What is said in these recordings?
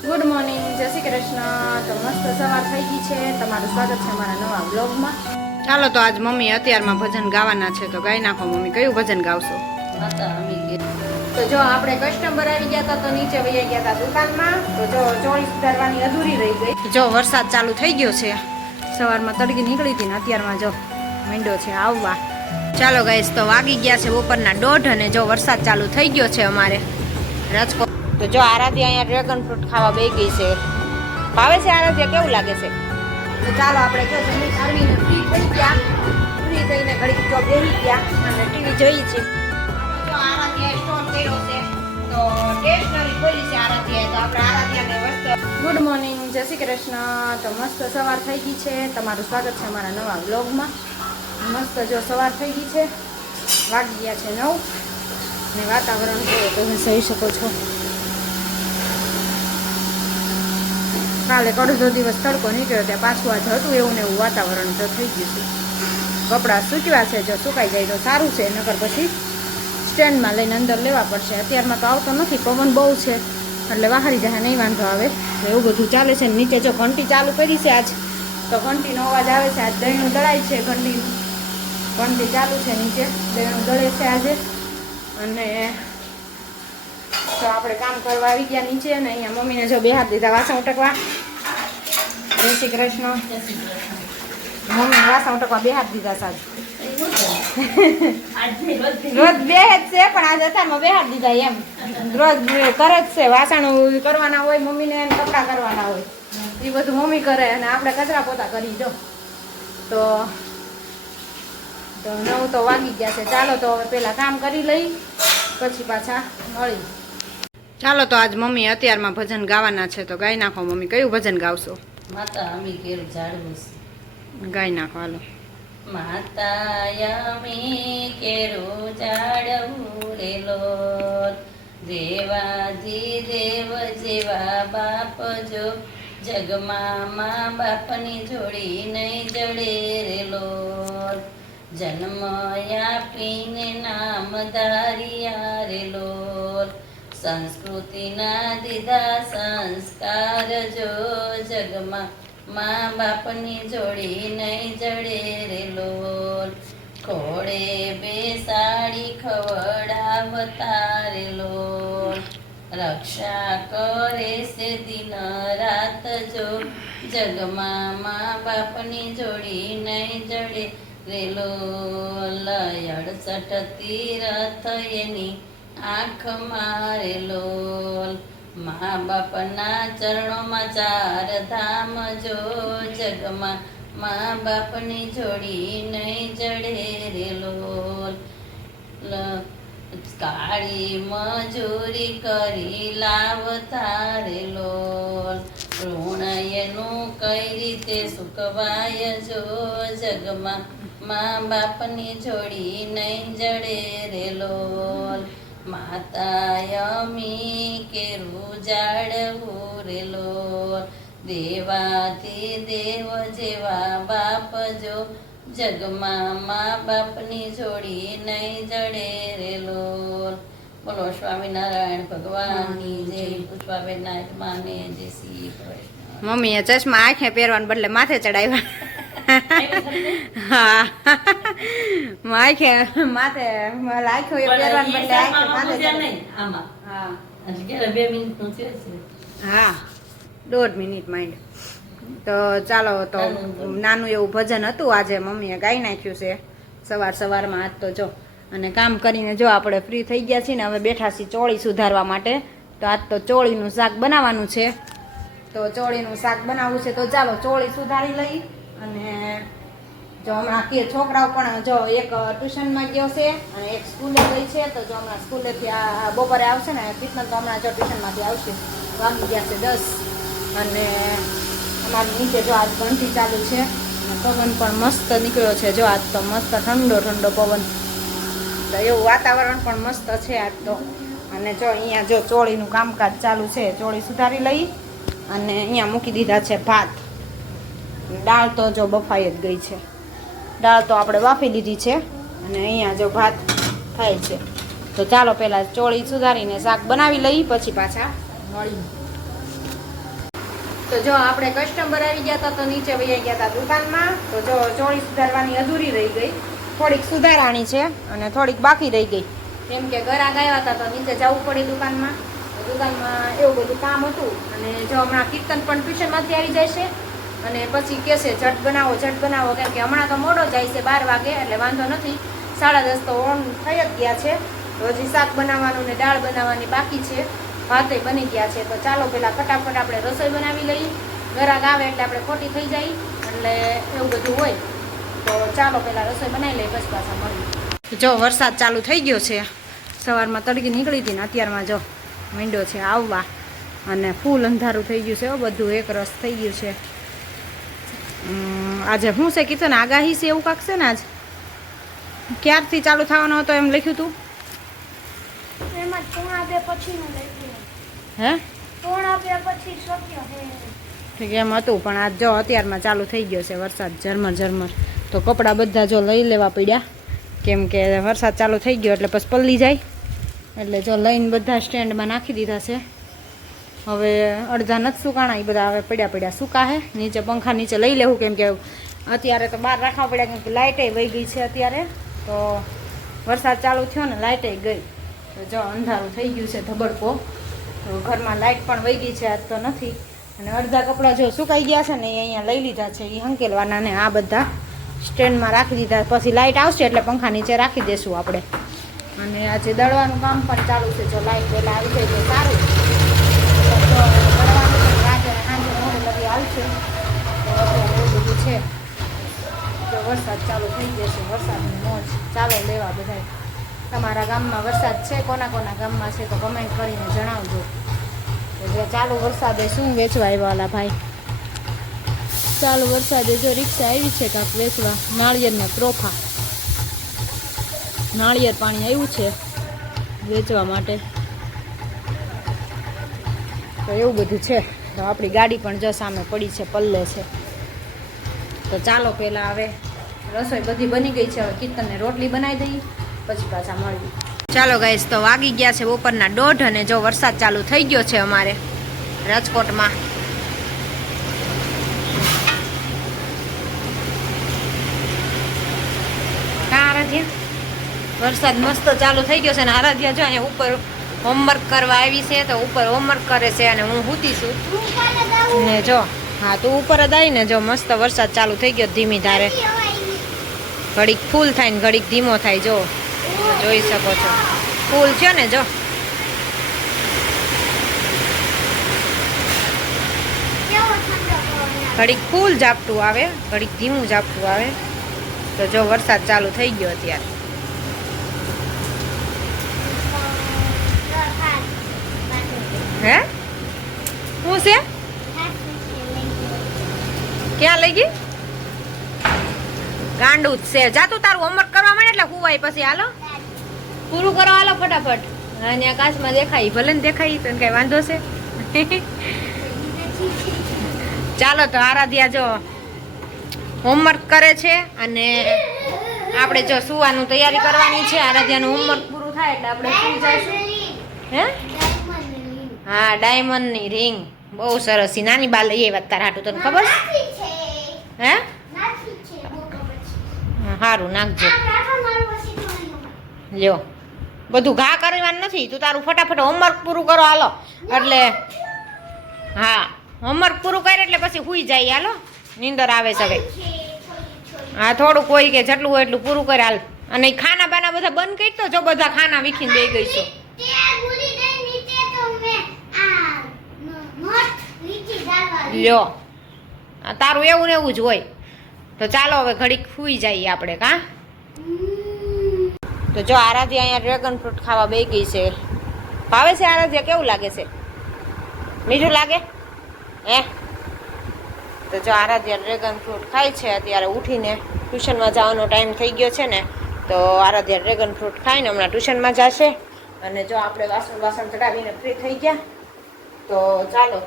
Good morning, જય શ્રી કૃષ્ણ। તો મસ્ત સવાર થઈ ગઈ છે। તમારું સ્વાગત છે અમારા નવા બ્લોગમાં। ચાલો તો આજ મમ્મી અત્યારમાં ભજન ગાવાના છે, તો ગાઈ નાખો મમ્મી। કયું ભજન ગાવશો? તો જો આપણે કસ્ટમર આવી ગયા હતા તો નીચે વહી ગયા હતા દુકાનમાં, તો જો ચોળી સુધારવાની અધૂરી રહી ગઈ। જો વરસાદ ચાલુ થઈ ગયો છે, સવારમાં તડકી નીકળી હતી ને અત્યારમાં જો માંડ્યો છે આવવા। ચાલો ગાઈસ, તો વાગી ગયા છે બપોરના 1:30 અને જો વરસાદ ચાલુ થઈ ગયો છે અમારે રાજકોટ। તો જો આરાધ્યા અહીંયા ડ્રેગન ફ્રૂટ ખાવા બેસી ગઈ છે। ભાવે છે આરાધ્યા? કેવું લાગે છે? તો ચાલો આપણે જો જમી આવીને ફ્રી થઈ ગયા, ફ્રી થઈને ઘડીક જો બેસી ગયા અને ટીવી જોઈએ છીએ। જો આરાધ્યાએ સ્ટોર કર્યો છે, તો સ્ટેશનરી ખોલી છે આરાધ્યાએ, તો આપણે આરાધ્યાને વસ્તુ ગુડ મોર્નિંગ, જય શ્રી કૃષ્ણ। તો મસ્ત સવાર થઈ ગઈ છે, તમારું સ્વાગત છે અમારા નવા બ્લોગમાં। મસ્ત જો સવાર થઈ ગઈ છે, વાગી ગયા છે 9 ને વાતાવરણ જોયો તમે જોઈ શકો છો। કાલે અડધો દિવસ તડકો નીકળ્યો, ત્યાં પાછું આજ હતું એવું ને એવું વાતાવરણ જો થઈ ગયું છે। કપડાં સૂકવ્યા છે, જો સુકાઈ જાય તો સારું છે, નકર પછી સ્ટેન્ડમાં લઈને અંદર લેવા પડશે। અત્યારમાં તો આવતો નથી, પવન બહુ છે એટલે વાહરી જાય નહીં વાંધો આવે, એવું બધું ચાલે છે। નીચે જો ઘંટી ચાલુ કરી છે આજ, તો ઘંટીનો અવાજ આવે છે। આજ દહીંનું દળાય છે, ઘંટી ચાલુ છે નીચે, દહીંનું દળે છે આજે। અને તો આપણે કામ કરવા આવી ગયા નીચે, અને અહીંયા મમ્મીને જો બેહાર દીધા વાસણ ઉટકવા। જય શ્રી કૃષ્ણ। મમ્મીને વાસણ ઉટકવા બેહાર દીધા સાજ રોજ બેહે જ છે, પણ આજે અત્યારમાં બેહાર દીધા એમ રોજ કરે જ છે। વાસણ કરવાના હોય મમ્મીને, કપડાં કરવાના હોય, એ બધું મમ્મી કરે અને આપણે કચરા પોતા કરી દો। તો 9 તો વાગી ગયા છે। ચાલો તો હવે પહેલાં કામ કરી લઈ, પછી પાછા મળી। ચાલો તો આજ મમ્મી અત્યારમાં ભજન ગાવાના છે, તો ગાઈ નાખો મમ્મી। કયું ભજન ગાવશો? માતા અમી કેરું ઝાડવું છે, ગાઈ નાખો હાલો। માતા અમી કેરું ઝાડવું રેલો, દેવાજી દેવ જેવા બાપ જો, જગમાં મા બાપની જોડી નહીં જડે રેલો, જન્મ આપીને નામ ધાર્યા રેલો, સંસ્કૃતિના દીધા સંસ્કાર જો, જગમાં મા બાપની જોડી નહીં જડે રેલો, ખોડે બેસાડી ખવડાવતા રેલો, રક્ષા કરે છે દિન રાત જો, જગમાં મા બાપની જોડી નહીં જડે રેલો, લય 68 તીરથ એની આંખ મારેલો, મા બાપના ચરણોમાં 4 ધામ જો, જગમાં મા બાપની જોડી નહીં જડે રેલો, કાળી મજૂરી કરી લાવતા રેલો, ઋણ એનું કઈ રીતે સુકવાય જો, જગમાં મા બાપની જોડી નહીં જડે રેલો, માતા અમી કેરું ઝાડવું રેલો, દેવાથી દેવ જેવા બાપ જો, જગમાં મા બાપની જોડી નહીં જડે રેલો। બોલો સ્વામિનારાયણ ભગવાનની જય। પુષ્પાબેન નાયકમાને જય શ્રી કૃષ્ણ। મમ્મીએ ચશ્મા આંખે પહેરવાને બદલે માથે ચડાવ્યા। હા, આંખે માથે આંખો પહેરવાને બદલે આંખે માથે આમાં હા એટલે 2 મિનિટનું છે। હા 1.5 મિનિટ માંડ। તો ચાલો, તો નાનું એવું ભજન હતું આજે મમ્મીએ ગાઈ નાખ્યું છે સવારમાં આજ તો જો। અને કામ કરીને જો આપણે ફ્રી થઈ ગયા છીએ ને, હવે બેઠા છીએ ચોળી સુધારવા માટે। તો આજ તો ચોળીનું શાક બનાવવાનું છે, તો ચોળીનું શાક બનાવવું છે, તો ચાલો ચોળી સુધારી લઈ। અને જો હમણાં કે છોકરાઓ પણ જો એક ટ્યુશનમાં ગયો છે અને એક સ્કૂલે ગઈ છે, તો જો હમણાં સ્કૂલેથી બપોરે આવશે ને, કિતન તો હમણાં જો ટ્યુશનમાંથી આવશે। વાગી ગયા છે 10 અને અમારી નીચે જો આજ ઘંટી ચાલુ છે અને પવન પણ મસ્ત નીકળ્યો છે। જો આજ તો મસ્ત ઠંડો પવન, તો એવું વાતાવરણ પણ મસ્ત છે આજ તો। અને જો અહીંયા જો ચોળીનું કામકાજ ચાલુ છે, ચોળી સુધારી લઈ અને અહીંયા મૂકી દીધા છે ભાત। દાળ તો જો બફાઈ જ ગઈ છે, દાળ તો આપણે બાફી લીધી છે અને અહીંયા જો ભાત થાય છે। તો ચાલો પહેલાં ચોળી સુધારીને શાક બનાવી લઈ, પછી પાછા મળી। તો જો આપણે કસ્ટમર આવી ગયા હતા તો નીચે વહી ગયા હતા દુકાનમાં. તો જો ચોળી સુધારવાની અધૂરી રહી ગઈ, થોડીક સુધારાણી છે અને થોડીક બાકી રહી ગઈ, કેમ કે ઘરાક આવ્યા હતા તો નીચે જવું પડે દુકાનમાં. દુકાનમાં એવું બધું કામ હતું. અને જો હમણાં કીર્તન પણ ટ્યુશનમાંથી આવી જાય છે અને પછી કહેશે ઝટ બનાવો, કેમ કે હમણાં તો મોડો જાય છે 12 વાગે, એટલે વાંધો નથી. 10:30 તો ઓન થઈ જ ગયા છે. તો હજી શાક બનાવવાનું ને દાળ બનાવવાની બાકી છે, ભાતે બની ગયા છે. તો ચાલો પહેલાં ફટાફટ આપણે રસોઈ બનાવી લઈએ. ઘરાક આવે એટલે આપણે ખોટી થઈ જાય, એટલે એવું બધું હોય. તો ચાલો પહેલાં રસોઈ બનાવી લઈએ, પછી પાછા મળીએ. જો વરસાદ ચાલુ થઈ ગયો છે. સવારમાં તડકી નીકળી હતી ને અત્યારમાં જો માંડ્યો છે આવવા, અને ફૂલ અંધારું થઈ ગયું છે. બધું એક રસ થઈ ગયું છે. આજે શું છે કીધું ને, આગાહી છે એવું કાંક છે ને. આજ ક્યારથી ચાલુ થવાનો હતો એમ લખ્યું હતું? એમાં 1:30 પછીનું લખ્યું. હે 1:30 પછી શક્ય છે. ઠીક એમ હતું, પણ આજ જો અત્યારમાં ચાલુ થઈ ગયો છે વરસાદ ઝરમર. તો કપડાં બધા જો લઈ લેવા પડ્યા, કેમ કે વરસાદ ચાલુ થઈ ગયો એટલે પછી પલળી જાય. એટલે જો લઈને બધા સ્ટેન્ડમાં નાખી દીધા છે. હવે અડધા નથી સુકાણા, એ બધા હવે પડ્યા સૂકા હે. નીચે પંખા નીચે લઈ લેવું, કેમ કે અત્યારે તો બહાર રાખવા પડ્યા, કેમ કે લાઇટે વહી ગઈ છે અત્યારે. તો વરસાદ ચાલુ થયો ને લાઇટે ગઈ, તો જો અંધારું થઈ ગયું છે ધબડકો. તો ઘરમાં લાઇટ પણ વહી ગઈ છે, આજ તો નથી. અને અડધા કપડાં જો સુકાઈ ગયા છે ને એ અહીંયા લઈ લીધા છે, એ હંકેલવાના ને આ બધા સ્ટેન્ડમાં રાખી દીધા. પછી લાઇટ આવશે એટલે પંખા નીચે રાખી દેશું આપણે. અને આજે દળવાનું કામ પણ ચાલુ છે. જો લાઇટ પહેલાં આવી જાય તો સારું. દળવાનું રાત્રે સાંજે મોડે લગી આવશે. તો એવું બધું છે. તો વરસાદ ચાલુ થઈ જશે, વરસાદની મોજ. ચાલો લેવા બધા. તમારા ગામમાં વરસાદ છે? કોના ગામમાં છે તો કમેન્ટ કરીને જણાવજો. જે ચાલુ વરસાદે શું વેચવા આવ્યા ભાઈ? ચાલુ વરસાદે જો રિક્ષા આવી છે કાંક વેચવા, નાળિયેરના ત્રોફા, નાળિયેર પાણી આવ્યું છે વેચવા માટે. તો એવું બધું છે. તો આપણી ગાડી પણ જો સામે પડી છે, પલ્લે છે. તો ચાલો પહેલાં હવે રસોઈ બધી બની ગઈ છે. હવે કીર્તનને રોટલી બનાવી દઈએ, પછી પાછા મળીએ. ચાલો ગાઈસ, તો વાગી ગયા છે બપોરના 1:30 અને જો વરસાદ ચાલુ થઈ ગયો છે અમારે રાજકોટમાં. વરસાદ મસ્ત ચાલુ થઈ ગયો છે ને આરાધ્યા જો અહીંયા ઉપર હોમવર્ક કરવા આવી છે. તો ઉપર હોમવર્ક કરે છે અને હું સૂતી છું ને જો. હા, તું ઉપર જ આવી ને. જો મસ્ત વરસાદ ચાલુ થઈ ગયો ધીમી ધારે. ઘડીક ફૂલ થાય ને ઘડીક ધીમો થાય. જો જોઈ શકો છો, ફૂલ છે ને. જો ઘડીક ફૂલ ઝાપટું આવે, ઘડીક ધીમું ઝાપટું આવે. તો જો વરસાદ ચાલુ થઈ ગયો અત્યારે. હે શું છે? ક્યાં લઈ ગઈ? ગાંડું જ છે. જા તું તારું હોમવર્ક કરવા માંડે એટલે હુવાય પછી. હાલો પૂરું કરો, હાલો ફટાફટ. અને આકાશમાં દેખાય, ભલે ને દેખાય, તને કઈ વાંધો છે? ચાલો તો આરાધ્યા જો હોમવર્ક કરે છે અને આપણે જો સુવાનું તૈયારી કરવાની છે. આરાધ્યાનું હોમવર્ક પૂરું થાય એટલે આપણે સુઈ જઈશું. હે હા, ડાયમંડની રિંગ બહુ સરસ. નાની બા લઈ આવ્યા તારા હાટું, તને ખબર? હે સારું નાખજો. લ્યો, બધું ઘા કરવાનું નથી. તું તારું ફટાફટ હોમવર્ક પૂરું કરો હાલો. એટલે હા, હોમવર્ક પૂરું કરે એટલે પછી સુઈ જાય. હાલો, નીંદર આવે છે હવે. હા, થોડુંક હોય કે જેટલું હોય એટલું પૂરું કરે હાલ. અને ખાના બાના બધા બંધ કરી તો જો બધા ખાના વીખીને બે ગઈ છો. લ્યો, તારું એવું ને એવું જ હોય. તો ચાલો હવે ઘડીક સુઈ જઈએ આપણે. કા તો જો આરાધ્યા અહીંયા ડ્રેગન ફ્રૂટ ખાવા બે ગઈ છે. ભાવે છે આરાધ્યા? કેવું લાગે છે? મીઠું લાગે હે? તો જો આરાધ્યા ડ્રેગન ફ્રૂટ ખાય છે. અત્યારે ઉઠીને ટ્યુશનમાં જવાનો ટાઈમ થઈ ગયો છે ને, તો આરાધ્યા ડ્રેગન ફ્રૂટ ખાઈને હમણાં ટ્યુશનમાં જશે. અને જો આપણે વાસણ ચડાવીને ફ્રી થઈ ગયા. તો ચાલો,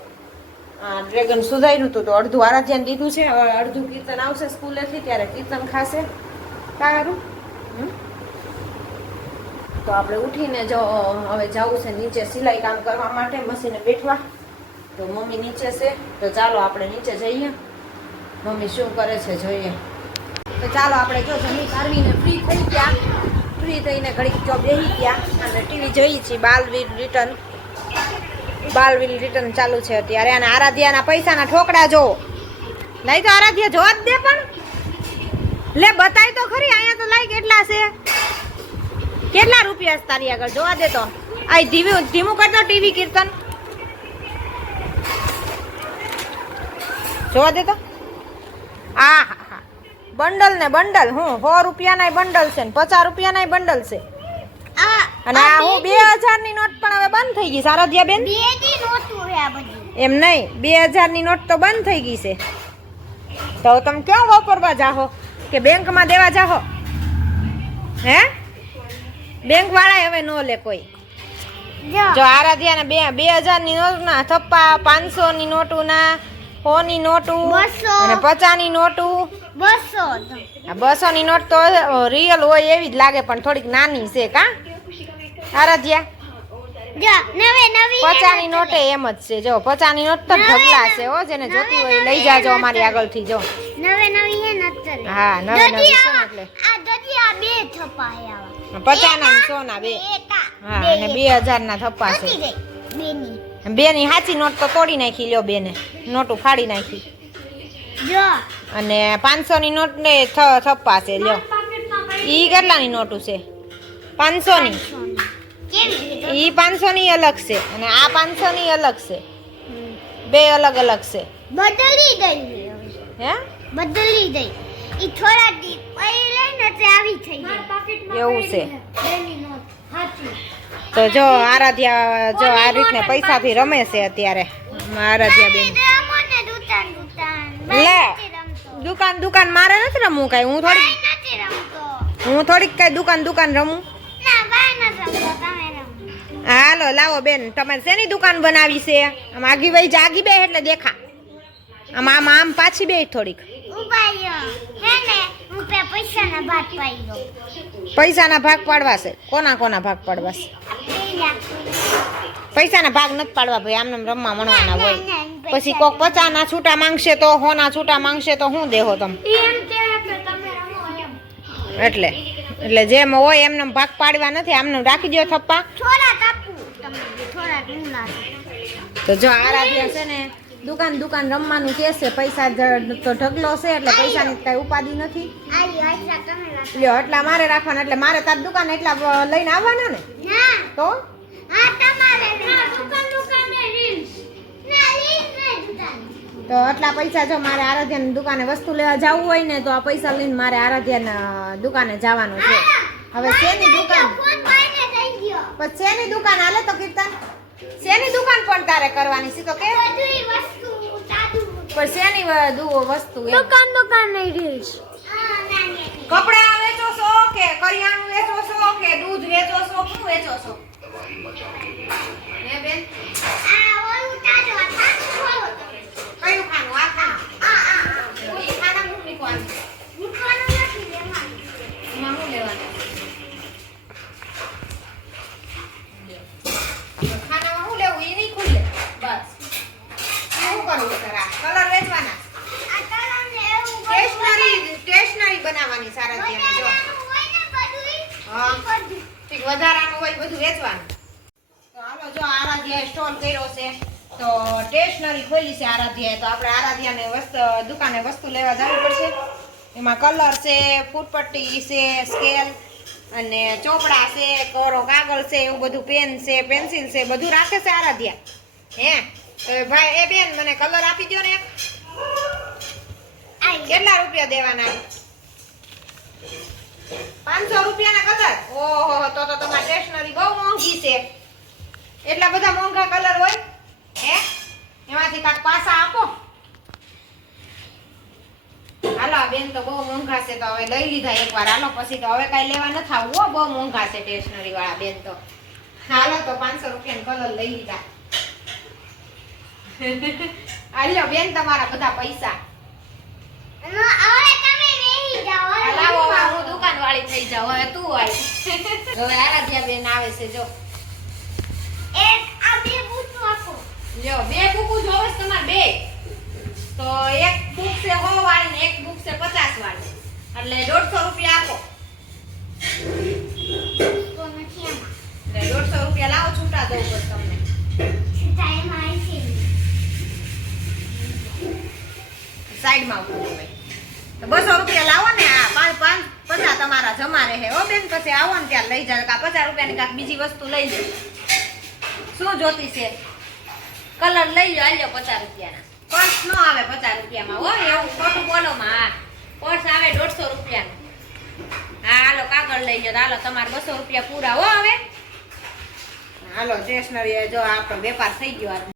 ડ્રેગન સુધાર્યું હતું તો અડધું આરાધ્યાને દીધું છે. હવે અડધું કીર્તન આવશે સ્કૂલેથી, ત્યારે કીર્તન ખાશે. સારું. તો આપણે ઉઠીને જો હવે જવું છે નીચે સિલાઈ કામ કરવા માટે, મશીને બેઠવા. તો મમ્મી નીચે છે, તો ચાલો આપણે નીચે જઈએ, મમ્મી શું કરે છે જોઈએ. તો ચાલો આપણે જો જમી કાઢવીને ફ્રી થઈ ગયા, ફ્રી થઈને ઘડીક જો બેસી ગયા અને ટીવી જોઈએ છીએ. બાલવીર રિટર્ન ચાલુ છે અત્યારે. અને આરાધ્યાના પૈસાના ઠોકડા જો નહીં, તો આરાધ્યા જોવા જ દે, પણ લે બતાય તો ખરી. અહીંયા તો લાઈ કેટલા છે, કેટલા રૂપિયા છે તારી આગળ, જોવા દે તો. આ ધીમું કરતો ટીવી કીર્તન, જોવા દે તો. આ બંડલ ને બંડલ, હું 100 રૂપિયાના બંડલ છે ને 50 રૂપિયાના બંડલ છે. અને આ હું 2000 ની નોટ પણ હવે બંધ થઈ ગઈ. આરાધ્યા બેન એમ નહીં, 2000 ની નોટ તો બંધ થઈ ગઈ છે. તો તમે ક્યાં વાપરવા જાહો, કે બેંકમાં દેવા જાહો? હે, બેંક વાળા હવે નો લે કોઈ. જો આરાધ્યાને 2000 ની નોટ ના થપ્પા, 500 ની નોટું ના, 100 ની નોટું અને 50 ની નોટું. 200 ની નોટ તો રિયલ હોય એવી જ લાગે, પણ થોડીક નાની છે કા આરાધ્યા? 50 ની નોટે એમ જ છે. જો 50 ની નોટ તો ઢગલા છે હો, જેને જોતી હોય લઈ જાજો અમારી આગળથી. જો હા, નવે નવી છે ને એટલે 50 ના 100 ના બે. હા, અને 2000 ના થપ્પા છે. બે ની સાચી નોટ તો તોડી નાખી, લ્યો બેને નોટું ફાડી નાખી. અને 500 ની નોટ ને થપ્પા છે, લ્યો. ઈ કેટલાની નોટું છે? 500 ની. ઈ 500 ની અલગ છે અને આ 500 ની અલગ છે, બે અલગ અલગ છે. બદલી દઈ હે, બદલી દઈ. ઈ થોડા દી પઈ લઈને તે આવી થઈ ગઈ. એવું છે. તો જો આરાધ્યા જો આ રીતને પૈસાથી રમે છે અત્યારે આરાધ્યા બેન. લે દુકાન મારે નથી રમવું કઈ. હું થોડીક કઈ દુકાન રમું. હાલો લાવો બેન, તમારે શેની દુકાન બનાવી છે? આમ આગી વઈ જાગી બે એટલે દેખા. આમ પાછી બે થોડીક. પૈસાના ભાગ પાડવા છે? કોના ભાગ પાડવા છે? પૈસાના ભાગ નથી પાડવા ભાઈ, આમને રમવા મણવાના હોય. પછી કોક 50 ના છૂટા માંગશે તો 100 ના છૂટા માંગશે તો શું દેહો તમે? એટલે જેમ હોય એમને ભાગ પાડવા નથી, આમને રાખી દો થપ્પા. તો જો આરાધ્યા છે ને દુકાન રમવાનું કે છે, પૈસા તો ઢગલો છે એટલે પૈસાની કઈ ઉપાધિ નથી. લ્યો એટલા મારે રાખવાના, એટલે મારે તાર દુકાન એટલા લઈને આવવાના ને. તો તો આટલા પૈસા જો મારે આરાધ્યાની દુકાને વસ્તુ લેવા જવું હોય ને, તો આ પૈસા લઈને મારે આરાધ્યાના દુકાને જવાનું છે. હવે શેની દુકાન, પણ શેની દુકાન હાલે તો કીર્તન? શેની દુકાન પણ તારે કરવાની છે તો કે? પણ શેની વસ્તુ? દુકાન નહીં રીલ્સ. કપડા વેચો છો કે કરિયાણું વેચો છો કે દૂધ વેચો છો, શું વેચો છો? હે બેન, કયું ખાનું? આ ખાનું? ઈ ખાના હું મૂકવાનું? એમાં શું લેવાનું? ખાનામાં શું લેવું? ઈ નહીં ખુલે. બસ શું કરવું તારા? કલર વેચવાના? સ્ટેશનરી બનાવવાની સારા ત્યાં. જો હા, વધારાનું હોય બધું વેચવાનું. તો હાલો જો આરાધ્યાએ સ્ટોલ કર્યો છે, તો સ્ટેશનરી ખોલી છે આરાધ્યાએ. તો આપણે આરાધ્યાને દુકાને વસ્તુ લેવા જવું પડશે. એમાં કલર છે, ફૂટપટ્ટી છે, સ્કેલ અને ચોપડા છે, કોરો કાગળ છે, એવું બધું, પેન છે, પેન્સિલ છે, બધું રાખે છે આરાધ્યા. હે તો ભાઈ એ બેન મને કલર આપી દો ને. કેટલા રૂપિયા દેવાના? 500 રૂપિયાના કલર? ઓહો, તો તમારી સ્ટેશનરી બહુ મોંઘી છે. એટલા બધા મોંઘા કલર હોય? હે, એમાંથી કાક પાસા આપો. હાલો આ બેન તો બહુ મોંઘા છે, તો હવે લઈ લીધા એકવાર. હાલો પછી તો હવે કઈ લેવા નથી આવું હો, બહુ મોંઘા છે સ્ટેશનરી વાળા બેન તો. હાલો તો 500 રૂપિયાના કલર લઈ લીધા. હાલો બેન તમારા બધા પૈસા. લાવો હું દુકાન વાળી થઈ જાઉં, હવે તું આવી. હવે આરાધ્યા બેન આવે છે જો. લ્યો 2 બુક જોવે છે તમારે 2 તો એક બુક છે 100 વાળી ને એક બુક છે 50 વાળી એટલે 150 રૂપિયા આપો તો નથી આમાં એટલે 150 રૂપિયા લાવો છૂટા દઉં બસ તમને ટાઈમ આવી છે સાઈડમાં ઉભું હોય તો 200 રૂપિયા લાવો ને આ 50 તમારા જમા રહે હો બેન પછી આવો ને ત્યાં લઈ જાવ કા 50 રૂપિયાની કાંઈક બીજી વસ્તુ લઈ લો શું જોતી છે કલર લઈ લો આલ્યો 50 રૂપિયાના પર્સ નો આવે 50 રૂપિયામાં હો એવું ખોટું બોલો માં હા પર્સ આવે 150 રૂપિયાનું હા હાલો કાગળ લઈ લો હાલો તમારે 200 રૂપિયા પૂરા હો હવે હાલો સ્ટેશનરી જો આપણો વેપાર થઈ ગયો